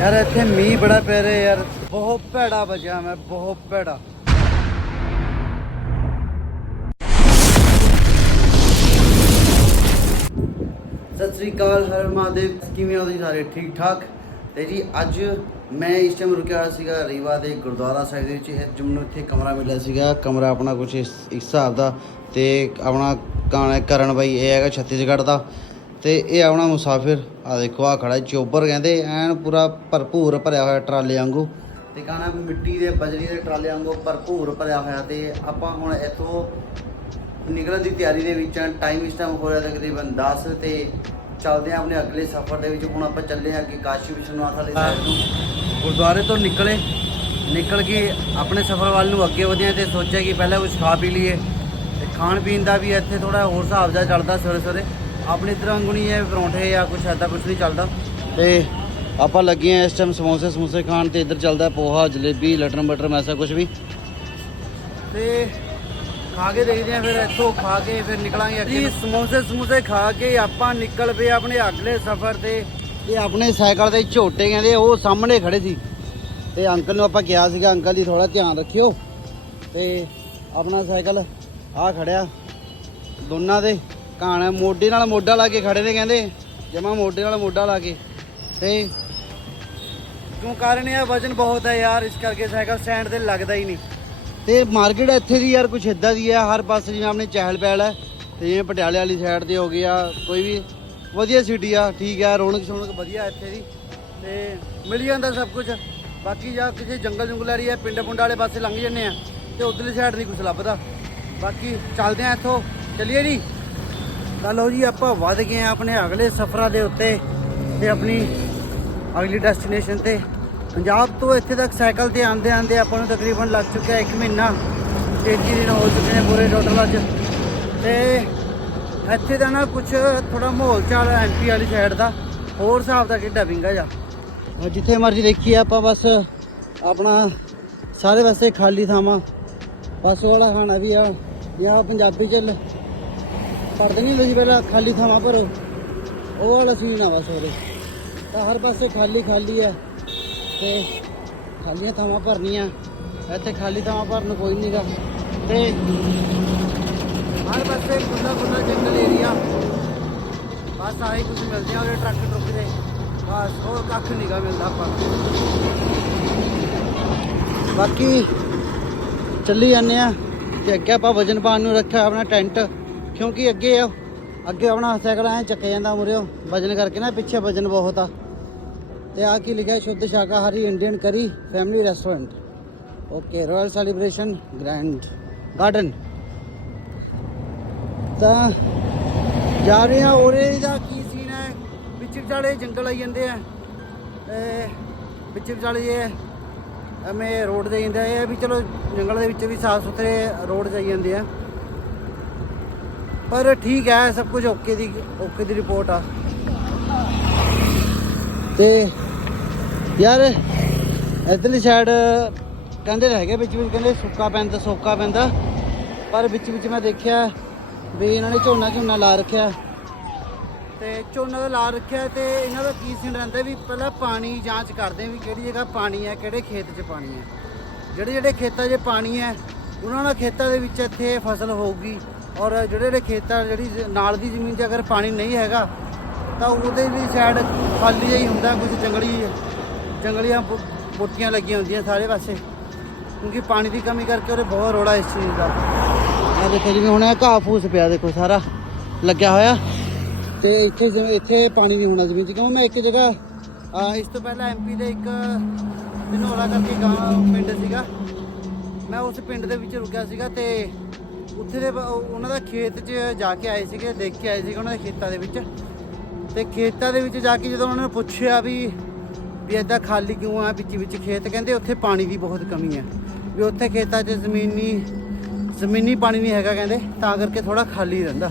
ਯਾਰ ਇੱਥੇ ਮੀਂਹ ਬੜਾ ਪੈ ਰਿਹਾ ਯਾਰ। ਬਹੁਤ ਭੈੜਾ ਵੱਜਿਆ ਮੈਂ, ਬਹੁਤ ਭੈੜਾ। ਸਤਿ ਸ੍ਰੀ ਅਕਾਲ, ਹਰ ਮਹਾਦੇਵ। ਕਿਵੇਂ ਹੋ ਤੁਸੀਂ ਸਾਰੇ? ਠੀਕ ਠਾਕ ਤੇ ਜੀ, ਅੱਜ ਮੈਂ ਇਸ ਟਾਈਮ ਰੁਕਿਆ ਹੋਇਆ ਸੀਗਾ ਰੀਵਾ ਦੇ ਗੁਰਦੁਆਰਾ ਸਾਹਿਬ ਦੇ ਵਿੱਚ। ਇਹ ਮੈਨੂੰ ਇੱਥੇ ਕਮਰਾ ਮਿਲਿਆ ਸੀਗਾ। ਕਮਰਾ ਆਪਣਾ ਕੁਝ ਇਸ ਇਸ ਹਿਸਾਬ ਦਾ। ਤੇ ਆਪਣਾ ਕਾਣਾ ਕਰਨ ਬਾਈ ਇਹ ਹੈਗਾ ਛੱਤੀਸਗੜ੍ਹ ਦਾ। ਤੇ ਇਹ ਆਉਣਾ ਮੁਸਾਫਿਰ। ਆ ਦੇਖੋ ਆ ਖੜਾ ਚੋਬਰ ਕਹਿੰਦੇ, ਐਨ ਪੂਰਾ ਭਰਪੂਰ ਭਰਿਆ ਹੋਇਆ ਟਰਾਲੇ ਵਾਂਗੂ। ਤੇ ਕਾਣਾ ਮਿੱਟੀ ਦੇ ਬਜਰੀ ਦੇ ਟਰਾਲੇ ਵਾਂਗੂ ਭਰਪੂਰ ਭਰਿਆ ਹੋਇਆ ਤੇ ਆਪਾਂ ਹੁਣ ਇੱਥੋਂ ਨਿਕਲਣ ਦੀ ਤਿਆਰੀ ਦੇ ਵਿੱਚ ਟਾਈਮ ਇਸ ਟਾਈਮ ਹੋ ਰਿਹਾ ਤਕਰੀਬਨ 10 ਤੇ ਚੱਲਦੇ ਆ ਆਪਣੇ ਅਗਲੇ ਸਫ਼ਰ ਦੇ ਵਿੱਚ। ਹੁਣ ਆਪਾਂ ਚੱਲੇ ਆ ਕਿ ਕਾਸ਼ੀ ਵਿਸ਼ਵਨਾਥ ਵਾਲੀ ਸਾਈਡ ਨੂੰ ਗੁਰਦੁਆਰੇ ਤੋਂ ਨਿਕਲੇ, ਨਿਕਲ ਕੇ ਆਪਣੇ ਸਫ਼ਰ ਵੱਲ ਨੂੰ ਅੱਗੇ ਵਧਿਆ ਆ ਤੇ ਸੋਚਿਆ ਕਿ ਪਹਿਲਾਂ ਕੁਝ ਖਾ ਪੀ ਲਈਏ। ਤੇ ਖਾਣ ਪੀਣ ਦਾ ਵੀ ਇੱਥੇ ਥੋੜਾ ਹੋਰ ਹਿਸਾਬ ਦਾ ਚੱਲਦਾ ਸਵੇਰੇ ਸਵੇਰੇ। ਆਪਣੇ ਤਰ੍ਹਾਂ ਨਹੀਂ ਹੈ ਪਰੌਂਠੇ ਜਾਂ ਕੁਝ ਐਦਾ ਕੁਝ ਨਹੀਂ ਚੱਲਦਾ। ਤੇ ਆਪਾਂ ਲੱਗੇ ਆ ਇਸ ਟਾਈਮ ਸਮੋਸੇ ਸਮੋਸੇ ਖਾਣ ਤੇ ਇੱਧਰ ਚੱਲਦਾ ਪੋਹਾ ਜਲੇਬੀ ਲਟਰ ਮਟਰ ਐਸਾ ਕੁਝ ਵੀ। ਤੇ ਖਾ ਕੇ ਦੇਖਦੇ ਆ ਫਿਰ ਇੱਥੋਂ ਖਾ ਕੇ ਫਿਰ ਨਿਕਲਾਂਗੇ ਅੱਗੇ। ਸਮੋਸੇ ਸਮੋਸੇ ਖਾ ਕੇ ਆਪਾਂ ਨਿਕਲ ਪਏ ਆਪਣੇ ਅਗਲੇ ਸਫ਼ਰ ਤੇ। ਤੇ ਆਪਣੇ ਸਾਈਕਲ ਦੇ ਝੋਟੇ ਕਹਿੰਦੇ ਉਹ ਸਾਹਮਣੇ ਖੜੇ ਸੀ। ਤੇ ਅੰਕਲ ਨੂੰ ਆਪਾਂ ਕਿਹਾ ਸੀਗਾ ਅੰਕਲ ਜੀ ਥੋੜਾ ਧਿਆਨ ਰੱਖਿਓ। ਤੇ ਆਪਣਾ ਸਾਈਕਲ ਆ ਖੜਿਆ ਦੋਨਾਂ ਦੇ। ਕਾਣ ਮੋਢੇ ਨਾਲ ਮੋਢਾ ਲਾ ਕੇ ਖੜੇ ਨੇ ਕਹਿੰਦੇ। ਜਮਾ ਮੋਢੇ ਨਾਲ ਮੋਢਾ ਲਾ ਕੇ। ਤੇ ਕਿਉਂ ਕਾਰਨ ਇਹ ਆ, ਵਜਨ ਬਹੁਤ ਹੈ ਯਾਰ ਇਸ ਕਰਕੇ ਸਾਈਕਲ ਸਟੈਂਡ ਤੇ ਲੱਗਦਾ ਹੀ ਨਹੀਂ। ਤੇ ਮਾਰਕੀਟ ਇੱਥੇ ਦੀ ਯਾਰ ਕੁਛ ਇਦਾਂ ਦੀ ਹੈ ਹਰ ਪਾਸੇ ਜਿਵੇਂ ਆਪਣੇ ਚਹਿਲ ਪਹਿਲ ਹੈ। ਤੇ ਜਿਵੇਂ ਪਟਿਆਲੇ ਵਾਲੀ ਸਾਈਡ ਤੇ ਹੋ ਗਿਆ ਕੋਈ ਵੀ ਵਧੀਆ ਸਿਟੀ ਆ ਠੀਕ ਹੈ ਰੌਣਕ ਸ਼ੌਣਕ ਵਧੀਆ ਇੱਥੇ ਦੀ। ਤੇ ਮਿਲ ਜਾਂਦਾ ਸਭ ਕੁਝ ਬਾਕੀ ਜਾਂ ਕਿਸੇ ਜੰਗਲ ਜੁੰਗਲ ਏਰੀਆ ਪਿੰਡ ਪੁੰਡ ਵਾਲੇ ਪਾਸੇ ਲੰਘ ਜੰਨੇ ਆ। ਤੇ ਉਧਰਲੀ ਸਾਈਡ ਨਹੀਂ ਕੁਝ ਲੱਭਦਾ। ਬਾਕੀ ਚੱਲਦੇ ਆ ਇੱਥੋਂ। ਚੱਲੀਏ ਜੀ। ਤਾਂ ਲਓ ਜੀ, ਆਪਾਂ ਵੱਧ ਗਏ ਆ ਆਪਣੇ ਅਗਲੇ ਸਫ਼ਰਾਂ ਦੇ ਉੱਤੇ ਤੇ ਆਪਣੀ ਅਗਲੀ ਡੈਸਟੀਨੇਸ਼ਨ ਤੇ। ਪੰਜਾਬ ਤੋਂ ਇੱਥੇ ਤੱਕ ਸਾਈਕਲ ਤੇ ਆਂਦੇ ਆਂਦੇ ਆਪਾਂ ਨੂੰ ਤਕਰੀਬਨ ਲੱਗ ਚੁੱਕਿਆ 1 ਮਹੀਨਾ। 33 ਦਿਨ ਹੋ ਚੁੱਕੇ ਨੇ ਪੂਰੇ ਟੋਟਲ ਅੱਜ। ਤੇ ਇੱਥੇ ਦਾ ਨਾ ਕੁਝ ਥੋੜਾ ਮਾਹੌਲ ਚਾਲ ਐਮਪੀ ਵਾਲੀ ਸਾਈਡ ਦਾ, ਹੋਰ ਹਿਸਾਬ ਦਾ ਕਿੱਡਾ ਵਿੰਗਾ ਜਾ। ਜਿੱਥੇ ਮਰਜ਼ੀ ਦੇਖੀਏ ਆਪਾਂ ਬਸ ਆਪਣਾ ਸਾਰੇ ਪਾਸੇ ਖਾਲੀ ਥਾਵਾਂ। ਬਸ ਉਹ ਵਾਲਾ ਖਾਣਾ ਵੀ ਆ, ਜਾਂ ਪੰਜਾਬੀ ਚ ਪੜਦੇ ਨਹੀਂ ਹੁੰਦੇ ਸੀ ਪਹਿਲਾਂ ਖਾਲੀ ਥਾਵਾਂ ਭਰੋ ਉਹ ਵਾਲਾ ਸੀਨ ਆ ਬਸ ਉਹਦੇ ਤਾਂ ਹਰ ਪਾਸੇ ਖਾਲੀ ਖਾਲੀ ਹੈ ਤੇ ਖਾਲੀਆਂ ਥਾਵਾਂ ਭਰਨੀਆਂ। ਇੱਥੇ ਖਾਲੀ ਥਾਵਾਂ ਭਰਨ ਨੂੰ ਕੋਈ ਨਹੀਂਗਾ ਤੇ ਹਰ ਪਾਸੇ ਖੁੱਲਾ ਖੁੱਲਾ ਜੰਗਲ ਏਰੀਆ ਬਸ ਆਹੀ ਕੁਝ ਮਿਲਦੇ ਆ ਉਹਦੇ ਟਰੱਕ ਟਰੁੱਕ ਦੇ। ਬਸ ਹੋਰ ਕੱਖ ਨਹੀਂਗਾ ਮਿਲਦਾ ਆਪਾਂ ਬਾਕੀ ਚੱਲੀ ਜਾਂਦੇ ਆ। ਤੇ ਅੱਗੇ ਆਪਾਂ ਵਜਨ ਪਾਉਣ ਨੂੰ ਰੱਖਿਆ ਆਪਣਾ ਟੈਂਟ। ਕਿਉਂਕਿ ਅੱਗੇ ਆ। ਅੱਗੇ ਆਪਣਾ ਸਾਈਕਲ ਐ ਚੱਕਿਆ ਜਾਂਦਾ ਮੁਰਿਓ। ਵਜਨ ਕਰਕੇ ਨਾ ਪਿੱਛੇ ਵਜਨ ਬਹੁਤ ਆ। ਤੇ ਆ ਕੀ ਲਿਖਿਆ? ਸ਼ੁੱਧ ਸ਼ਾਕਾਹਾਰੀ Indian curry family restaurant okay royal celebration grand garden ਤਾਂ ਜਾ ਰਹੇ ਆ ਉਰੇ ਦਾ ਕੀ ਸੀਨ ਹੈ? ਵਿੱਚ ਵਿਚਾਲੇ ਜੰਗਲ ਆਈ ਜਾਂਦੇ ਆ। ਵਿੱਚ ਵਿਚਾਲੇ ਇਹ ਐਵੇਂ ਰੋਡ ਦੇ ਜਾਂਦਾ ਇਹ ਵੀ ਚਲੋ ਜੰਗਲ ਦੇ ਵਿੱਚ ਵੀ ਸਾਫ਼ ਸੁਥਰੇ ਰੋਡ ਜਾਈ ਜਾਂਦੇ ਆ। ਪਰ ਠੀਕ ਹੈ, ਸਭ ਕੁਝ ਓਕੇ ਦੀ ਓਕੇ ਦੀ ਰਿਪੋਰਟ ਆ। ਤੇ ਯਾਰ, ਇਧਰਲੀ ਸਾਈਡ ਕਹਿੰਦੇ ਤਾਂ ਹੈਗੇ ਵਿੱਚ ਵਿੱਚ ਕਹਿੰਦੇ ਸੁੱਕਾ ਪੈਂਦਾ ਸੋਕਾ ਪੈਂਦਾ। ਪਰ ਵਿੱਚ ਵਿੱਚ ਮੈਂ ਦੇਖਿਆ ਵੀ ਇਹਨਾਂ ਨੇ ਝੋਨਾ ਝੋਨਾ ਲਾ ਰੱਖਿਆ। ਤੇ ਝੋਨਾ ਦਾ ਲਾ ਰੱਖਿਆ ਤੇ ਇਹਨਾਂ ਦਾ ਕੀ ਸੀਨ ਰਹਿੰਦਾ ਵੀ ਪਹਿਲਾਂ ਪਾਣੀ ਜਾਂਚ ਕਰਦੇ ਵੀ ਕਿਹੜੀ ਜਗ੍ਹਾ ਪਾਣੀ ਹੈ, ਕਿਹੜੇ ਖੇਤ 'ਚ ਪਾਣੀ ਹੈ। ਜਿਹੜੇ ਜਿਹੜੇ ਖੇਤਾਂ 'ਚ ਪਾਣੀ ਹੈ, ਉਹਨਾਂ ਨਾਲ ਖੇਤਾਂ ਦੇ ਵਿੱਚ ਇੱਥੇ ਫਸਲ ਹੋਊਗੀ। ਔਰ ਜਿਹੜੇ ਜਿਹੜੇ ਖੇਤਾਂ, ਜਿਹੜੀ ਨਾਲ ਦੀ ਜ਼ਮੀਨ 'ਚ ਅਗਰ ਪਾਣੀ ਨਹੀਂ ਹੈਗਾ, ਤਾਂ ਉਹਦੇ ਵੀ ਸਾਈਡ ਖਾਲੀ ਜਿਹਾ ਹੀ ਹੁੰਦਾ, ਕੁਝ ਜੰਗਲੀ, ਜੰਗਲੀਆਂ ਬੂ- ਲੱਗੀਆਂ ਹੁੰਦੀਆਂ ਸਾਰੇ ਪਾਸੇ। ਕਿਉਂਕਿ ਪਾਣੀ ਦੀ ਕਮੀ ਕਰਕੇ ਉਹਦੇ ਬਹੁਤ ਰੋੜਾ ਇਸ ਚੀਜ਼ ਦਾ। ਆ ਦੇਖੋ ਜਿਵੇਂ ਹੁਣ ਇਹ ਘਾਹ ਫੂਸ ਪਿਆ ਦੇਖੋ ਸਾਰਾ, ਲੱਗਿਆ ਹੋਇਆ। ਤੇ ਇੱਥੇ ਜਿਵੇਂ, ਇੱਥੇ ਪਾਣੀ ਨਹੀਂ ਹੋਣਾ ਜ਼ਮੀਨ 'ਚ। ਕਿਉਂ? ਮੈਂ ਇੱਕ ਜਗ੍ਹਾ ਇਸ ਤੋਂ ਪਹਿਲਾਂ ਐਮਪੀ ਦੇ ਇੱਕ ਧਨੋਲਾ ਕਰਕੇ ਗਾਂਵ ਪਿੰਡ ਸੀਗਾ। ਮੈਂ ਉਸ ਪਿੰਡ ਦੇ ਵਿੱਚ ਰੁਕਿਆ ਸੀਗਾ ਤੇ ਉੱਥੇ ਦੇ ਉਹਨਾਂ ਦਾ ਖੇਤ 'ਚ ਜਾ ਕੇ ਆਏ ਸੀਗੇ, ਦੇਖ ਕੇ ਆਏ ਸੀਗੇ ਉਹਨਾਂ ਦੇ ਖੇਤਾਂ ਦੇ ਵਿੱਚ। ਤੇ ਖੇਤਾਂ ਦੇ ਵਿੱਚ ਜਾ ਕੇ ਜਦੋਂ ਉਹਨਾਂ ਨੇ ਪੁੱਛਿਆ ਵੀ ਵੀ ਇਦਾਂ ਖਾਲੀ ਕਿਉਂ ਆ, ਵਿੱਚ ਵਿੱਚ ਖੇਤ, ਕਹਿੰਦੇ ਉੱਥੇ ਪਾਣੀ ਦੀ ਬਹੁਤ ਕਮੀ ਹੈ ਵੀ ਉੱਥੇ ਖੇਤਾਂ 'ਚ ਜ਼ਮੀਨੀ ਜ਼ਮੀਨੀ ਪਾਣੀ ਨਹੀਂ ਹੈਗਾ ਕਹਿੰਦੇ, ਤਾਂ ਕਰਕੇ ਥੋੜਾ ਖਾਲੀ ਰਹਿੰਦਾ।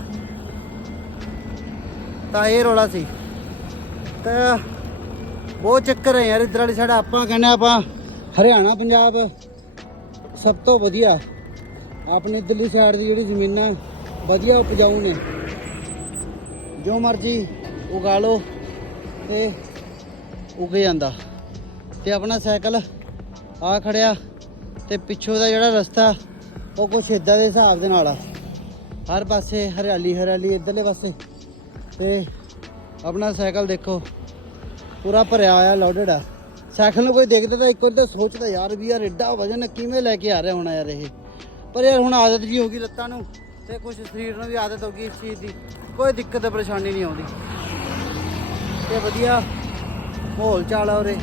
ਤਾਂ ਇਹ ਰੋਲਾ ਸੀ। ਤਾਂ ਬਹੁਤ ਚੱਕਰ ਹੈ ਯਾਰ, ਇੱਧਰ ਵਾਲੀ ਸਾਡਾ ਆਪਾਂ ਕਹਿੰਦੇ ਆਪਾਂ ਹਰਿਆਣਾ, ਪੰਜਾਬ ਸਭ ਤੋਂ ਵਧੀਆ। ਆਪਣੇ ਇੱਧਰਲੀ ਸਾਈਡ ਦੀ ਜਿਹੜੀ ਜ਼ਮੀਨਾਂ ਵਧੀਆ ਉਪਜਾਊ ਨੇ। ਜੋ ਮਰਜ਼ੀ ਉਗਾ ਲਓ ਤੇ ਉੱਗ ਜਾਂਦਾ। ਤੇ ਆਪਣਾ ਸਾਈਕਲ ਆ ਖੜਿਆ ਤੇ ਪਿੱਛੋਂ ਦਾ ਜਿਹੜਾ ਰਸਤਾ, ਉਹ ਕੁਛ ਇਦਾਂ ਦੇ ਹਿਸਾਬ ਦੇ ਨਾਲ ਆ। ਹਰ ਪਾਸੇ ਹਰਿਆਲੀ ਹਰਿਆਲੀ ਇਧਰਲੇ ਪਾਸੇ। ਤੇ ਆਪਣਾ ਸਾਈਕਲ ਦੇਖੋ, ਪੂਰਾ ਭਰਿਆ ਹੋਇਆ ਲੋਡਡ ਆ। ਸਾਈਕਲ ਨੂੰ ਕੋਈ ਦੇਖਦਾ ਤਾਂ ਇੱਕ ਵਾਰ ਤਾਂ ਸੋਚਦਾ, ਯਾਰ ਵੀ ਯਾਰ ਐਡਾ ਵਜਨ ਕਿਵੇਂ ਲੈ ਕੇ ਆ ਰਿਹਾ ਹੋਣਾ ਯਾਰ ਇਹ? ਪਰ ਯਾਰ ਹੁਣ ਆਦਤ ਜੀ ਹੋ ਗਈ ਲੱਤਾਂ ਨੂੰ ਤੇ ਕੁਝ ਸਰੀਰ ਨੂੰ ਵੀ ਆਦਤ ਹੋ ਗਈ ਇਸ ਚੀਜ਼ ਦੀ। ਕੋਈ ਦਿੱਕਤ ਪਰੇਸ਼ਾਨੀ ਨਹੀਂ ਆਉਂਦੀ। ਤੇ ਵਧੀਆ ਮਾਹੌਲ ਚਾਲ ਆ ਉਰੇ।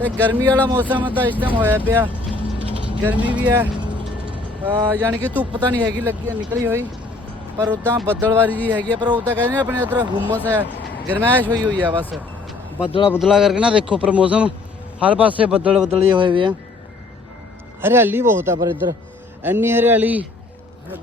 ਤੇ ਗਰਮੀ ਵਾਲਾ ਮੌਸਮ ਤਾਂ ਇਸ ਟਾਈਮ ਹੋਇਆ ਪਿਆ। ਗਰਮੀ ਵੀ ਹੈ। ਯਾਨੀ ਕਿ ਧੁੱਪ ਤਾਂ ਨਹੀਂ ਹੈਗੀ, ਲੱਗੀ ਨਿਕਲੀ ਹੋਈ। ਪਰ ਉਦਾਂ ਬੱਦਲਵਾਰੀ ਜੀ ਹੈਗੀ ਆ ਪਰ ਉਦਾਂ ਕਹਿੰਦੇ ਨੇ ਆਪਣੇ ਉਧਰ ਹੁਮਸ ਹੈ ਗਰਮੈਸ਼ ਹੋਈ ਹੋਈ ਆ ਬਸ। ਬੱਦਲਾ ਬੱਦਲਾ ਕਰਕੇ ਨਾ ਦੇਖੋ, ਪਰ ਮੌਸਮ ਹਰ ਪਾਸੇ ਬੱਦਲ ਬੱਦਲ ਜਿਹੇ ਹੋਏ ਵੇ ਆ। ਹਰਿਆਲੀ ਬਹੁਤ ਆ ਪਰ ਇੱਧਰ। ਇੰਨੀ ਹਰਿਆਲੀ।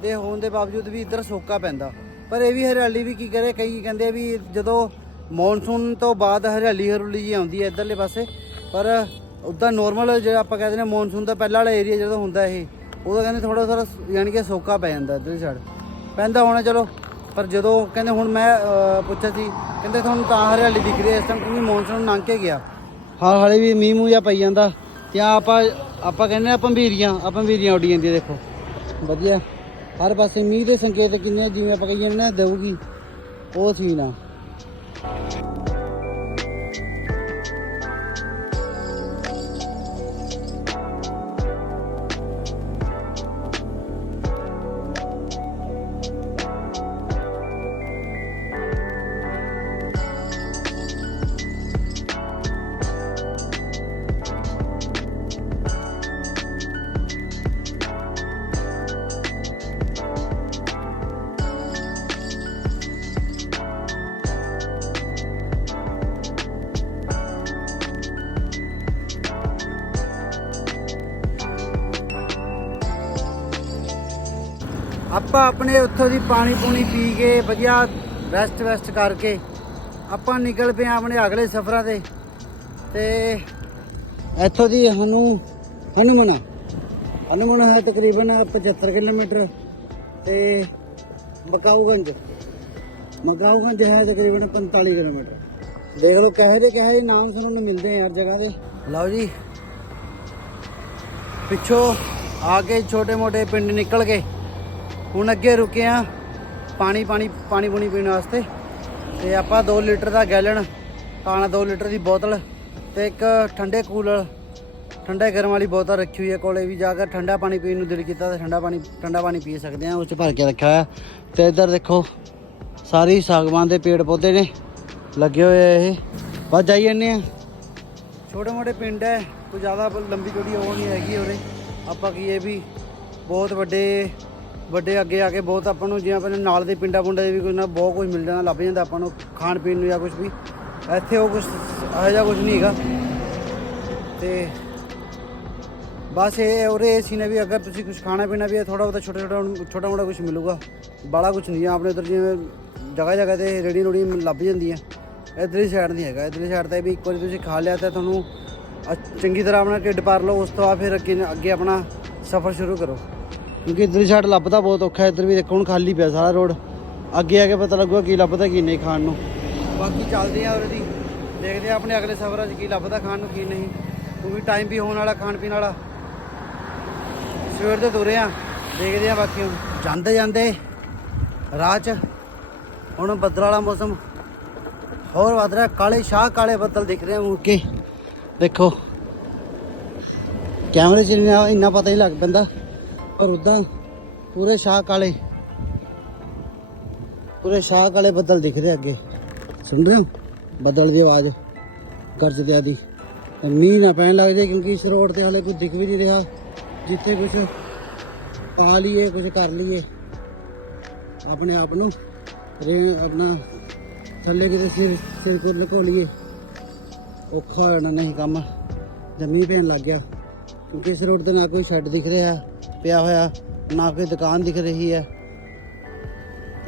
ਦੇ ਹੋਣ ਦੇ ਬਾਵਜੂਦ ਵੀ ਇੱਧਰ ਸੋਕਾ ਪੈਂਦਾ। ਪਰ ਇਹ ਵੀ ਹਰਿਆਲੀ ਵੀ ਕੀ ਕਰੇ, ਕਈ ਕਹਿੰਦੇ ਵੀ ਜਦੋਂ ਮੌਨਸੂਨ ਤੋਂ ਬਾਅਦ ਹਰਿਆਲੀ ਹਰੁਲੀ ਜੀ ਆਉਂਦੀ ਹੈ ਇੱਧਰਲੇ ਪਾਸੇ, ਪਰ ਉਦਾਂ ਨੋਰਮਲ ਜਿਹੜਾ ਆਪਾਂ ਕਹਿੰਦੇ ਨੇ ਮੌਨਸੂਨ ਦਾ ਪਹਿਲਾਂ ਵਾਲਾ ਏਰੀਆ ਜਦੋਂ ਹੁੰਦਾ ਇਹ, ਉਦੋਂ ਕਹਿੰਦੇ ਥੋੜਾ ਥੋੜਾ ਯਾਨੀ ਕਿ ਸੋਕਾ ਪੈ ਜਾਂਦਾ ਇੱਧਰਲੀ ਸਾਈਡ ਪੈਂਦਾ ਹੋਣਾ ਚਲੋ, ਪਰ ਜਦੋਂ ਕਹਿੰਦੇ ਹੁਣ ਮੈਂ ਪੁੱਛਿਆ ਸੀ, ਕਹਿੰਦੇ ਤੁਹਾਨੂੰ ਤਾਂ ਹਰਿਆਲੀ ਦਿਖ ਰਹੀ ਹੈ ਇਸ ਟਾਈਮ ਕਿਉਂਕਿ ਮੌਨਸੂਨ ਲੰਘ ਕੇ ਗਿਆ। ਹਾਂ ਹਾਲੇ ਵੀ ਮੀਂਹ ਮੂੰਹ ਜਿਹਾ ਪਈ ਜਾਂਦਾ, ਤੇ ਆਪਾਂ ਆਪਾਂ ਕਹਿੰਦੇ ਆ ਭੰਬੀਰੀਆਂ ਆ ਭੰਬੀਰੀਆਂ ਉੱਡੀ ਜਾਂਦੀਆਂ, ਦੇਖੋ। ਵਧੀਆ। ਹਰ ਪਾਸੇ ਮੀਂਹ ਦੇ ਸੰਕੇਤ ਕਿੰਨੇ ਜਿਵੇਂ ਆਪਾਂ ਕਹੀਏ ਨਾ, ਦੇਊਗੀ। ਉਹ ਸੀ ਆ। ਆਪਾਂ ਆਪਣੇ ਉੱਥੋਂ ਦੀ ਪਾਣੀ ਪੂਣੀ ਪੀ ਕੇ ਵਧੀਆ ਰੈਸਟ ਵੈਸਟ ਕਰਕੇ ਆਪਾਂ ਨਿਕਲ ਪਏ ਹਾਂ ਆਪਣੇ ਅਗਲੇ ਸਫ਼ਰਾਂ ਤੇ ਤੇ ਇੱਥੋਂ ਦੀ ਸਾਨੂੰ ਹਨੂਮਨਾ ਹਨੂਮਨਾ ਹੈ ਤਕਰੀਬਨ 75 ਕਿਲੋਮੀਟਰ ਤੇ ਮਕਾਊਗੰਜ। ਮਕਾਊਗੰਜ ਹੈ ਤਕਰੀਬਨ 45 ਕਿਲੋਮੀਟਰ। ਦੇਖ ਲਓ ਕਹੇ ਦੇ ਕਹੇ ਨਾਮ ਸੁਣਨ ਨੂੰ ਮਿਲਦੇ ਆ ਯਾਰ ਜਗ੍ਹਾ ਦੇ ਲਓ ਜੀ। ਪਿੱਛੋਂ ਆ ਕੇ ਛੋਟੇ ਮੋਟੇ ਪਿੰਡ ਨਿਕਲ ਕੇ ਹੁਣ ਅੱਗੇ ਰੁਕੇ ਆ ਪਾਣੀ ਪਾਣੀ ਪਾਣੀ, ਪੂਣੀ ਪੀਣ ਵਾਸਤੇ ਤੇ ਆਪਾਂ 2 ਲੀਟਰ ਦਾ ਗੈਲਨ ਪਾਣਾ 2 ਲੀਟਰ ਦੀ ਬੋਤਲ ਤੇ ਇੱਕ ਠੰਡੇ ਕੂਲਰ, ਠੰਡੇ ਗਰਮ ਵਾਲੀ ਬੋਤਲ ਰੱਖੀ ਹੋਈ ਹੈ ਕੋਲੇ ਵੀ ਜਾ ਕੇ ਠੰਡਾ ਪਾਣੀ ਪੀਣ ਨੂੰ ਦਿਲ ਕੀਤਾ ਤਾਂ ਠੰਡਾ ਪਾਣੀ ਠੰਡਾ ਪਾਣੀ ਪੀ ਸਕਦੇ ਆ ਉਹ ਚ ਭਰ ਕੇ ਰੱਖਿਆ ਹੋਇਆ। ਤੇ ਇੱਧਰ ਦੇਖੋ, ਸਾਰੀ ਸਾਗਵਾਨ ਦੇ ਪੇੜ ਪੌਦੇ ਨੇ, ਲੱਗੇ ਹੋਏ ਆ ਇਹ। ਬਸ ਜਾਈ ਜੰਨੇ ਆ। ਛੋਟੇ ਮੋਟੇ ਪਿੰਡ ਹੈ ਕੋਈ ਜ਼ਿਆਦਾ ਲੰਬੀ ਚੌੜੀ ਉਹ ਨਹੀਂ ਹੈਗੀ ਉਰੇ। ਆਪਾਂ ਕੀ ਇਹ ਵੀ ਬਹੁਤ ਵੱਡੇ ਵੱਡੇ ਅੱਗੇ ਆ ਕੇ ਬਹੁਤ ਆਪਾਂ ਨੂੰ ਜਿਵੇਂ ਆਪਣੇ ਨਾਲ ਦੇ ਪਿੰਡਾਂ ਪੁੰਡਾਂ ਦੇ ਵੀ ਕੋਈ ਨਾ ਬਹੁਤ ਕੁਝ ਮਿਲ ਜਾਂਦਾ ਲੱਭ ਜਾਂਦਾ ਆਪਾਂ ਨੂੰ ਖਾਣ ਪੀਣ ਨੂੰ ਜਾਂ ਕੁਝ ਵੀ। ਇੱਥੇ ਉਹ ਕੁਝ ਇਹੋ ਜਿਹਾ ਕੁਝ ਨਹੀਂ ਹੈਗਾ। ਤੇ ਬਸ ਇਹ ਉਰੇ ਇਹ ਸੀ ਨੇ ਵੀ ਅਗਰ ਤੁਸੀਂ ਕੁਝ ਖਾਣਾ ਪੀਣਾ ਵੀ ਹੈ ਥੋੜਾ ਬਹੁਤਾ ਛੋਟਾ ਛੋਟਾ ਛੋਟਾ ਮੋਟਾ ਕੁਝ ਮਿਲੂਗਾ। ਬਾਲਾ ਕੁਝ ਨਹੀਂ ਆਪਣੇ ਉਧਰ ਜਿਵੇਂ ਜਗ੍ਹਾ ਜਗ੍ਹਾ ਤੇ ਰੇੜੀ ਰੋੜੀ ਲੱਭ ਜਾਂਦੀਆਂ। ਇਧਰਲੀ ਸਾਈਡ ਨਹੀਂ ਹੈਗਾ, ਇਧਰਲੀ ਸਾਈਡ ਤੇ ਵੀ ਇੱਕ ਵਾਰੀ ਤੁਸੀਂ ਖਾ ਲਿਆ ਤਾਂ ਤੁਹਾਨੂੰ ਅ- ਚੰਗੀ ਤਰ੍ਹਾਂ ਆਪਣਾ ਢਿੱਡ ਭਰ ਲਓ, ਉਸ ਤੋਂ ਬਾਅਦ ਫਿਰ ਅੱਗੇ ਅੱਗੇ ਆਪਣਾ ਸਫ਼ਰ ਸ਼ੁਰੂ ਕਰੋ। ਕਿਉਂਕਿ ਇਧਰਲੀ ਸਾਈਡ ਲੱਭਦਾ ਬਹੁਤ ਔਖਾ ਇੱਧਰ ਵੀ ਦੇਖੋ ਹੁਣ ਖਾਲੀ ਪਿਆ ਸਾਰਾ ਰੋਡ ਅੱਗੇ ਆ ਕੇ ਪਤਾ ਲੱਗੂਗਾ ਕੀ ਲੱਭਦਾ ਕੀ ਨਹੀਂ ਖਾਣ ਨੂੰ। ਬਾਕੀ ਚੱਲਦੇ ਆ ਉਹਦੀ ਦੇਖਦੇ ਆ ਆਪਣੇ ਅਗਲੇ ਸਫ਼ਰਾਂ 'ਚ ਕੀ ਲੱਭਦਾ ਖਾਣ ਨੂੰ ਕੀ ਨਹੀਂ। ਕਿਉਂਕਿ ਟਾਈਮ ਵੀ ਹੋਣ ਵਾਲਾ ਖਾਣ ਪੀਣ ਵਾਲਾ। ਸਵੇਰ ਦੇ ਤੁਰੇ ਆ ਦੇਖਦੇ ਆ ਬਾਕੀ ਹੁਣ। ਜਾਂਦੇ ਜਾਂਦੇ। ਰਾਹ 'ਚ ਹੁਣ ਬੱਦਲ ਵਾਲਾ ਮੌਸਮ। ਹੋਰ ਵੱਧ ਰਿਹਾ ਕਾਲੇ ਸ਼ਾਹ ਕਾਲੇ ਬੱਦਲ ਦਿਖ ਰਹੇ ਆ ਮੁੜ ਕੇ ਦੇਖੋ। ਕੈਮਰੇ 'ਚ ਇੰਨਾ ਪਤਾ ਹੀ ਲੱਗ ਪੈਂਦਾ। ਪਰ ਉਦਾਂ ਪੂਰੇ ਸ਼ਾਹ ਕਾਲੇ ਪੂਰੇ ਸ਼ਾਹ ਕਾਲੇ ਬੱਦਲ ਦਿਖਦੇ ਅੱਗੇ। ਸੁਣ ਰਹੇ ਹੋ? ਬੱਦਲ ਦੀ ਆਵਾਜ਼ ਗਰਜਦੇ ਦੀ। ਤੇ ਮੀਂਹ ਨਾ ਪੈਣ ਲੱਗ ਜਾਏ ਕਿਉਂਕਿ ਇਸ ਰੋਡ ਤੇ ਹਾਲੇ ਕੁਝ ਦਿਖ ਵੀ ਨਹੀਂ ਰਿਹਾ। ਜਿੱਥੇ ਕੁਝ ਪਾ ਲਈਏ ਕੁਝ ਕਰ ਲਈਏ, ਆਪਣੇ ਆਪ ਨੂੰ ਰੇ, ਆਪਣਾ ਥੱਲੇ ਕਿਤੇ ਸਿਰ ਸਿਰ ਕੋਲ ਲਕੋ ਲਈਏ ਔਖਾ ਹੋ ਜਾਣਾ ਨਹੀਂ ਕੰਮ। ਜਮੀ ਪੈਣ ਲੱਗ ਗਿਆ। ਕਿਉਂਕਿ ਇਸ ਰੋਡ ਤੇ ਨਾ ਕੋਈ ਸ਼ੈੱਡ ਦਿਖ ਰਿਹਾ। ਪਿਆ ਹੋਇਆ, ਨਾ ਕੋਈ ਦੁਕਾਨ ਦਿਖ ਰਹੀ ਹੈ।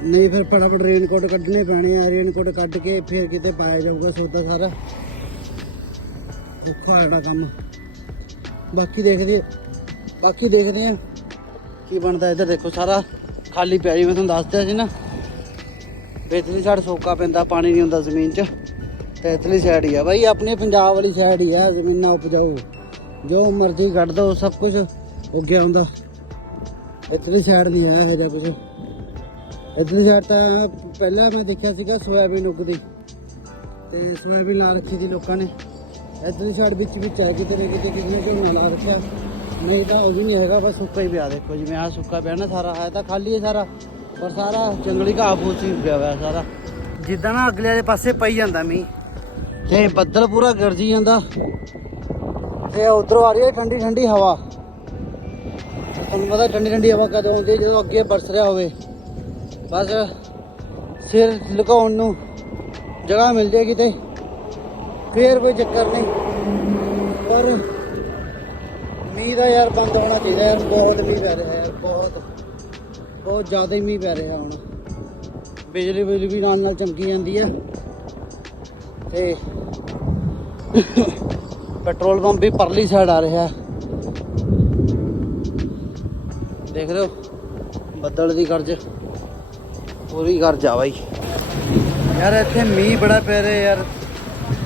ਨਹੀਂ ਫਿਰ ਫਟਾਫਟ ਰੇਨਕੋਟ ਕੱਢਣੇ ਪੈਣੇ ਆ। ਰੇਨਕੋਟ ਕੱਢ ਕੇ ਫਿਰ ਕਿਤੇ ਪਾਇਆ ਜਾਊਗਾ ਸੌਦਾ ਸਾਰਾ। ਔਖਾ ਹੋ ਕੰਮ। ਬਾਕੀ ਦੇਖਦੇ ਬਾਕੀ ਦੇਖਦੇ ਆ ਕੀ ਬਣਦਾ ਇੱਧਰ ਦੇਖੋ ਸਾਰਾ। ਖਾਲੀ ਪਿਆ ਜੀ ਮੈਂ ਤੁਹਾਨੂੰ ਦੱਸ ਸੀ ਨਾ। ਬੇਤਲੀ ਸਾਈਡ ਸੋਕਾ ਪੈਂਦਾ, ਪਾਣੀ ਨਹੀਂ ਹੁੰਦਾ ਜ਼ਮੀਨ 'ਚ। ਤੇ ਇਤਲੀ ਸਾਈਡ ਹੀ ਆ। ਬਾਈ ਆਪਣੇ ਪੰਜਾਬ ਵਾਲੀ ਸਾਈਡ ਹੀ ਆ, ਜ਼ਮੀਨਾਂ ਉਪਜਾਊ। ਜੋ ਮਰਜ਼ੀ ਕੱਢ ਦੋ, ਸਭ ਕੁਝ ਉੱਗਿਆ ਹੁੰਦਾ ਇਤਲੀ ਸਾਈਡ ਨਹੀਂ ਆਇਆ ਹੈ ਜਿਹਾ ਕੁਝ ਇਤਲੀ ਸਾਈਡ ਤਾਂ ਪਹਿਲਾਂ ਮੈਂ ਦੇਖਿਆ ਸੀਗਾ ਸੋਇਆਬੀਨ ਉੱਗਦੀ। ਤੇ ਸੋਇਆਬੀਨ ਲਾ ਰੱਖੀ ਸੀ ਲੋਕਾਂ ਨੇ। ਇਤਲੀ ਸਾਈਡ ਵਿੱਚ ਵਿੱਚ ਹੈ ਕਿਤੇ ਨਾ ਕਿਤੇ ਕਿਸੇ ਨੇ ਝੋਨਾ ਲਾ ਰੱਖਿਆ। ਨਹੀਂ ਤਾਂ ਉਹ ਵੀ ਨਹੀਂ ਹੈਗਾ, ਬਸ ਸੁੱਕਾ ਹੀ ਪਿਆ ਦੇਖੋ ਜਿਵੇਂ ਆ ਸੁੱਕਾ ਪਿਆ ਨਾ ਸਾਰਾ ਹੈ ਤਾਂ ਖਾਲੀ ਹੈ ਸਾਰਾ। ਪਰ ਸਾਰਾ ਜੰਗਲੀ ਘਾਹ ਫੂਸ ਹੀ ਉੱਗਿਆ ਹੋਇਆ ਸਾਰਾ। ਜਿੱਦਾਂ ਨਾ ਅਗਲੇ ਵਾਲੇ ਪਾਸੇ ਪਈ ਜਾਂਦਾ ਮੀਂਹ, ਤੇ ਬੱਦਲ ਪੂਰਾ ਗਰਜੀ ਜਾਂਦਾ। ਤੇ ਉਧਰੋਂ ਆ ਰਹੀ ਹੈ ਠੰਡੀ ਠੰਡੀ ਹਵਾ। ਤੁਹਾਨੂੰ ਪਤਾ ਠੰਡੀ ਠੰਡੀ ਹਵਾ ਕਦੋਂ ਆਉਂਦੀ ਹੈ? ਜਦੋਂ ਅੱਗੇ ਬਰਸ ਰਿਹਾ ਹੋਵੇ। ਬਸ ਸਿਰ ਲੁਕਾਉਣ ਨੂੰ ਜਗ੍ਹਾ ਮਿਲ ਜੇ ਕਿਤੇ। ਫੇਰ ਕੋਈ ਚੱਕਰ ਨਹੀਂ। ਪਰ ਮੀਂਹ ਦਾ ਯਾਰ ਬੰਦ ਹੋਣਾ ਚਾਹੀਦਾ ਯਾਰ, ਬਹੁਤ ਮੀਂਹ ਪੈ ਰਿਹਾ ਯਾਰ, ਬਹੁਤ। ਬਹੁਤ ਜ਼ਿਆਦਾ ਹੀ ਮੀਂਹ ਪੈ ਰਿਹਾ ਹੁਣ। ਬਿਜਲੀ ਬਿਜਲੀ ਵੀ ਨਾਲ ਨਾਲ ਚਮਕੀ ਜਾਂਦੀ ਹੈ। ਤੇ ਪੈਟਰੋਲ ਪੰਪ ਵੀ ਪਰਲੀ ਸਾਈਡ ਆ ਰਿਹਾ ਹੈ ਦੇਖ ਰਹੇ ਹੋ ਬੱਦਲ ਦੀ ਗਰਜ। ਪੂਰੀ ਗਰਜ ਆ ਬਾਈ। ਯਾਰ, ਇੱਥੇ ਮੀਂਹ ਬੜਾ ਪੈ ਰਿਹਾ ਯਾਰ।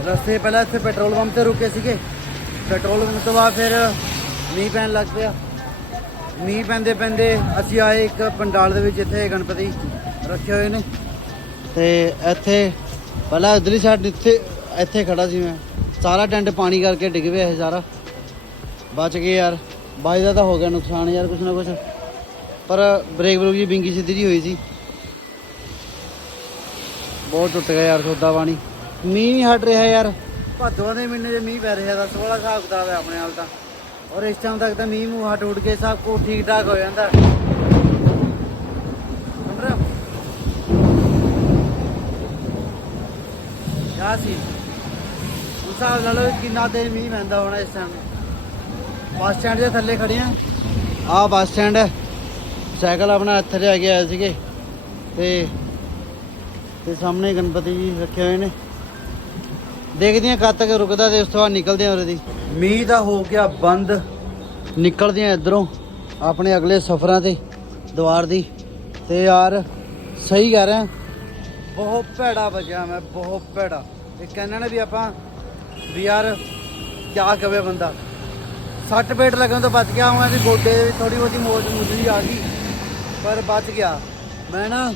ਰਸਤੇ ਪਹਿਲਾਂ ਇੱਥੇ ਪੈਟਰੋਲ ਪੰਪ ਤੇ ਰੁਕੇ ਸੀਗੇ। ਪੈਟਰੋਲ ਪੰਪ ਤੋਂ ਬਾਅਦ ਫਿਰ ਮੀਂਹ ਪੈਣ ਲੱਗ ਪਿਆ। ਮੀਂਹ ਪੈਂਦੇ ਪੈਂਦੇ ਅਸੀਂ ਆਏ ਇੱਕ ਪੰਡਾਲ ਦੇ ਵਿੱਚ, ਇੱਥੇ ਗਣਪਤੀ ਰੱਖੇ ਹੋਏ ਨੇ। ਤੇ ਇੱਥੇ ਪਹਿਲਾਂ ਇਧਰਲੀ ਸਾਈਡ ਇੱਥੇ ਇੱਥੇ ਖੜਾ ਸੀ ਮੈਂ। ਸਾਰਾ ਟੈਂਟ ਪਾਣੀ ਕਰਕੇ ਡਿੱਗ ਪਿਆ ਇਹ ਸਾਰਾ। ਬਚ ਗਏ ਯਾਰ। ਬਾਈ ਦਾ ਤਾਂ ਹੋ ਗਿਆ ਨੁਕਸਾਨ ਯਾਰ, ਕੁਛ ਨਾ ਕੁਛ। ਪਰ ਬ੍ਰੇਕ ਬਰੂਕ ਜੀ ਬਿੰਗੀ ਸਿੱਧੀ ਜੀ ਹੋਈ ਸੀ। ਬਹੁਤ ਟੁੱਟ ਗਿਆ ਯਾਰ ਸੋਦਾ ਪਾਣੀ। ਮੀਂਹ ਨਹੀਂ ਹਟ ਰਿਹਾ ਯਾਰ। ਭਾਦੋਂ ਦੇ ਮਹੀਨੇ 'ਚ ਮੀਂਹ ਪੈ ਰਿਹਾ ਦੱਸ ਵਾਲਾ ਹਿਸਾਬ ਕਿਤਾਬ ਹੈ ਆਪਣੇ ਹਾਲ ਤਾਂ ਔਰ ਇਸ ਟਾਈਮ ਤੱਕ ਤਾਂ ਮੀਂਹ ਮੂੰਹ ਹਟ ਉੱਡ ਕੇ ਸਭ ਕੁਝ ਠੀਕ ਠਾਕ ਹੋ ਜਾਂਦਾ। ਕਿਆ ਸੀ? ਉਸ ਹਿਸਾਬ ਨਾਲ ਕਿੰਨਾ ਤੇ ਮੀਂਹ ਪੈਂਦਾ ਹੋਣਾ ਇਸ ਟਾਈਮ ਬੱਸ ਸਟੈਂਡ ਦੇ ਥੱਲੇ ਖੜੇ ਆ। ਆਹ ਬੱਸ ਸਟੈਂਡ ਹੈ। ਸਾਈਕਲ ਆਪਣਾ ਇੱਥੇ ਲੈ ਕੇ ਆਏ ਸੀਗੇ ਤੇ ਤੇ ਸਾਹਮਣੇ ਗਣਪਤੀ ਜੀ ਰੱਖੇ ਹੋਏ ਨੇ। ਦੇਖਦੇ ਆ ਕਦ ਤੱਕ ਰੁਕਦਾ ਤੇ ਉਸ ਤੋਂ ਬਾਅਦ ਨਿਕਲਦੇ ਆ ਉਰੇ ਦੀ। ਮੀਂਹ ਦਾ ਹੋ ਗਿਆ ਬੰਦ। ਨਿਕਲਦੇ ਆ ਇਧਰੋਂ ਆਪਣੇ ਅਗਲੇ ਸਫ਼ਰਾਂ ਤੇ ਦੁਆਰ ਦੀ। ਤੇ ਯਾਰ ਸਹੀ ਕਹਿ ਰਿਹਾ। ਬਹੁਤ ਭੈੜਾ ਵਜਿਆ ਮੈਂ ਬਹੁਤ ਭੈੜਾ। ਇਹ ਕਹਿੰਦਾ ਨੇ ਵੀ ਆਪਾਂ ਵੀ ਯਾਰ ਕਿਆ ਕਵੇ ਬੰਦਾ। ਸੱਟ ਪੇਟ ਲੱਗਣ ਤੋਂ ਬਚ ਗਿਆ ਹਾਂ ਵੀ ਗੋਡੇ ਦੇ ਥੋੜੀ ਬਹੁਤੀ ਮੋਚ ਮੁਜਰੀ ਆ ਗਈ। ਪਰ ਬਚ ਗਿਆ। ਮੈਂ ਨਾ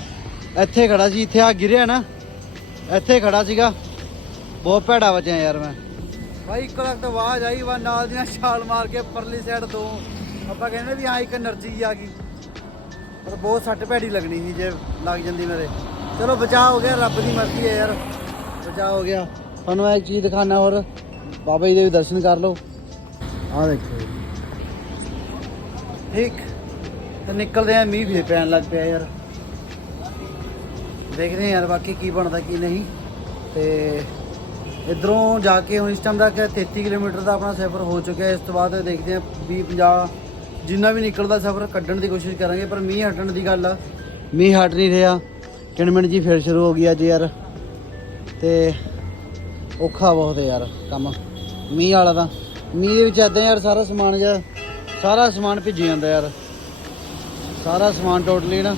ਇੱਥੇ ਖੜਾ ਸੀ, ਇੱਥੇ ਆ ਗਿਰਿਆ ਨਾ। ਇੱਥੇ ਖੜਾ ਸੀਗਾ। ਬਹੁਤ ਭੈੜਾ ਵਜਿਆ ਯਾਰ ਮੈਂ। ਭਾਈ ਇੱਕ ਲੱਖ ਆਵਾਜ਼ ਆਈ ਵਾ ਨਾਲ ਦੀਆਂ ਛਾਲ ਮਾਰ ਕੇ ਪਰਲੀ ਸਾਈਡ ਤੋਂ। ਆਪਾਂ ਕਹਿੰਦੇ ਵੀ ਹਾਂ, ਇੱਕ એનર્ਜੀ ਆ ਗਈ। ਪਰ ਬਹੁਤ ਸੱਟ ਭੈੜੀ ਲੱਗਣੀ ਸੀ, ਜੇ ਲੱਗ ਜਾਂਦੀ ਮੇਰੇ। ਚਲੋ ਬਚਾ ਹੋ ਗਿਆ, ਰੱਬ ਦੀ ਮਰਜ਼ੀ ਹੈ ਯਾਰ। ਬਚਾ ਹੋ ਗਿਆ। ਤੁਹਾਨੂੰ ਮੈਂ ਇੱਕ ਚੀਜ਼ ਦਿਖਾਣਾ ਹੋਰ। ਬਾਬਾ ਜੀ ਦੇ ਵੀ ਦਰਸ਼ਨ ਕਰ ਲਓ। ਆ ਦੇਖੋ। ਠੀਕ ਤੇ ਨਿਕਲਦੇ ਆ, ਮੀਂਹ ਵੀ ਪੈਣ ਲੱਗ ਪਿਆ ਯਾਰ। ਦੇਖਦੇ ਹਾਂ ਯਾਰ ਬਾਕੀ ਕੀ ਬਣਦਾ, ਕੀ ਨਹੀਂ। ਤੇ ਇਧਰੋਂ ਜਾ ਕੇ ਹੁਣ ਇਸ ਟਾਈਮ ਦਾ ਤੱਕ 33 ਕਿਲੋਮੀਟਰ ਦਾ ਆਪਣਾ ਸਫ਼ਰ ਹੋ ਚੁੱਕਿਆ ਇਸ ਤੋਂ ਬਾਅਦ ਦੇਖਦੇ ਹਾਂ 20 50 ਜਿੰਨਾ ਵੀ ਨਿਕਲਦਾ ਸਫ਼ਰ ਕੱਢਣ ਦੀ ਕੋਸ਼ਿਸ਼ ਕਰਾਂਗੇ, ਪਰ ਮੀਂਹ ਹਟਣ ਦੀ ਗੱਲ ਆ। ਮੀਂਹ ਹਟ ਨਹੀਂ ਰਿਹਾ। ਕਿਣਮਿਣ ਜੀ ਫਿਰ ਸ਼ੁਰੂ ਹੋ ਗਈ ਅੱਜ ਯਾਰ। ਤੇ ਔਖਾ ਬਹੁਤ ਯਾਰ ਕੰਮ। ਮੀਂਹ ਵਾਲਾ ਤਾਂ। ਮੀਂਹ ਦੇ ਵਿੱਚ ਏਦਾਂ ਯਾਰ ਸਾਰਾ ਸਮਾਨ ਜਿਹਾ, ਸਾਰਾ ਸਮਾਨ ਭਿੱਜ ਜਾਂਦਾ ਯਾਰ। ਸਾਰਾ ਸਮਾਨ ਟੋਟਲੀ ਨਾ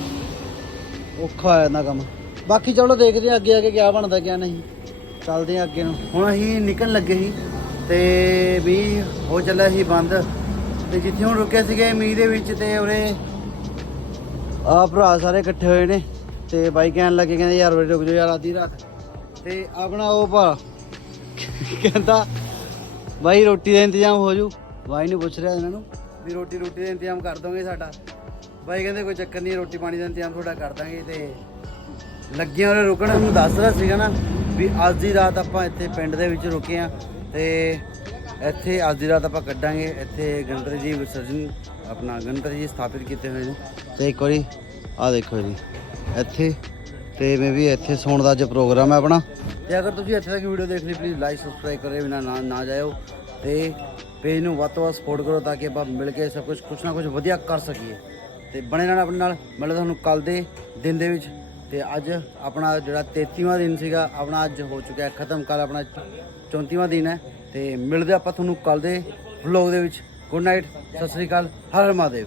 ਔਖਾ ਹੋ ਜਾਂਦਾ ਕੰਮ। ਬਾਕੀ ਚਲੋ ਦੇਖਦੇ ਹਾਂ ਅੱਗੇ ਅੱਗੇ ਕਿਆ ਬਣਦਾ, ਕਿਆ ਨਹੀਂ। ਚੱਲਦੇ ਹਾਂ ਅੱਗੇ ਨੂੰ। ਹੁਣ ਅਸੀਂ ਨਿਕਲਣ ਲੱਗੇ ਸੀ ਤੇ ਵੀ ਹੋ ਚੱਲਿਆ ਸੀ ਬੰਦ। ਤੇ ਜਿੱਥੇ ਹੁਣ ਰੁਕੇ ਸੀਗੇ ਮੀਂਹ ਦੇ ਵਿੱਚ ਤੇ ਉਰੇ ਆ ਭਰਾ ਸਾਰੇ ਇਕੱਠੇ ਹੋਏ ਨੇ ਤੇ ਬਾਈ ਕਹਿਣ ਲੱਗੇ, ਕਹਿੰਦੇ ਯਾਰ ਉਰੇ ਰੁਕ ਜਾਓ ਯਾਰ ਆਧੀ ਰਾਤ। ਤੇ ਆਪਣਾ ਉਹ ਭਰਾ ਕਹਿੰਦਾ, ਬਾਈ ਰੋਟੀ ਦਾ ਇੰਤਜ਼ਾਮ ਹੋ ਜੂ ਬਾਈ ਨੂੰ ਪੁੱਛ ਰਿਹਾ ਇਹਨਾਂ ਨੂੰ ਵੀ ਰੋਟੀ ਰੋਟੀ ਦਾ ਇੰਤਜ਼ਾਮ ਕਰ ਦੋਗੇ ਸਾਡਾ। ਬਾਈ ਕਹਿੰਦੇ ਕੋਈ ਚੱਕਰ ਨਹੀਂ, ਰੋਟੀ ਪਾਣੀ ਦਾ ਇੰਤਜ਼ਾਮ ਤੁਹਾਡਾ ਕਰ ਦਾਂਗੇ ਤੇ ਲੱਗਿਆ ਉਹਨੇ ਰੁਕਣ। ਨੂੰ ਦੱਸ ਰਿਹਾ ਸੀਗਾ ਨਾ ਵੀ ਅੱਜ ਦੀ ਰਾਤ ਆਪਾਂ ਇੱਥੇ ਪਿੰਡ ਦੇ ਵਿੱਚ ਰੁਕੇ ਆ ਤੇ ਇੱਥੇ ਅੱਜ ਦੀ ਰਾਤ ਆਪਾਂ ਕੱਢਾਂਗੇ। ਇੱਥੇ ਗਣਪਤੀ ਜੀ ਵਿਸਰਜਨ, ਆਪਣਾ ਗਣਪਤੀ ਜੀ ਸਥਾਪਿਤ ਕੀਤੇ ਹੋਏ ਨੇ। ਤੇ ਇੱਕ ਵਾਰੀ ਆ ਦੇਖੋ ਜੀ, ਇੱਥੇ ਤੇ ਮੈਂ ਵੀ ਇੱਥੇ ਸੌਣ ਦਾ ਅੱਜ ਪ੍ਰੋਗਰਾਮ ਹੈ ਆਪਣਾ। ਤੇ ਅਗਰ ਤੁਸੀਂ ਇੱਥੇ ਤੱਕ ਵੀਡੀਓ ਦੇਖ ਲਈ ਪਲੀਜ਼ ਲਾਈਕ ਸਬਸਕ੍ਰਾਈਬ ਕਰੇ ਬਿਨਾ ਨਾ ਨਾ ਜਾਇਓ। ਤੇ ਪੇਜ ਨੂੰ ਵੱਧ ਤੋਂ ਵੱਧ ਸਪੋਰਟ ਕਰੋ ਤਾਂ ਕਿ ਆਪਾਂ ਮਿਲ ਕੇ ਸਭ ਕੁਝ ਕੁਛ ਨਾ ਕੁਛ ਵਧੀਆ ਕਰ ਸਕੀਏ। ਤੇ ਬਣੇ ਰਹਿਣਾ ਆਪਣੇ ਨਾਲ। ਮਿਲਦਾ ਤੁਹਾਨੂੰ ਕੱਲ ਦੇ ਦਿਨ ਦੇ ਵਿੱਚ। ਤੇ ਅੱਜ ਆਪਣਾ ਜਿਹੜਾ 33ਵਾਂ ਦਿਨ ਸੀਗਾ, ਆਪਣਾ ਅੱਜ ਹੋ ਚੁੱਕਿਆ ਖਤਮ ਕੱਲ ਆਪਣਾ 34ਵਾਂ ਦਿਨ ਹੈ। ਤੇ ਮਿਲਦੇ ਆਪਾਂ ਤੁਹਾਨੂੰ ਕੱਲ ਦੇ ਵਲੌਗ ਦੇ ਵਿੱਚ। ਗੁੱਡ ਨਾਈਟ ਸਤਿ ਸ੍ਰੀ ਅਕਾਲ, ਹਰ ਹਰ ਮਹਾਦੇਵ।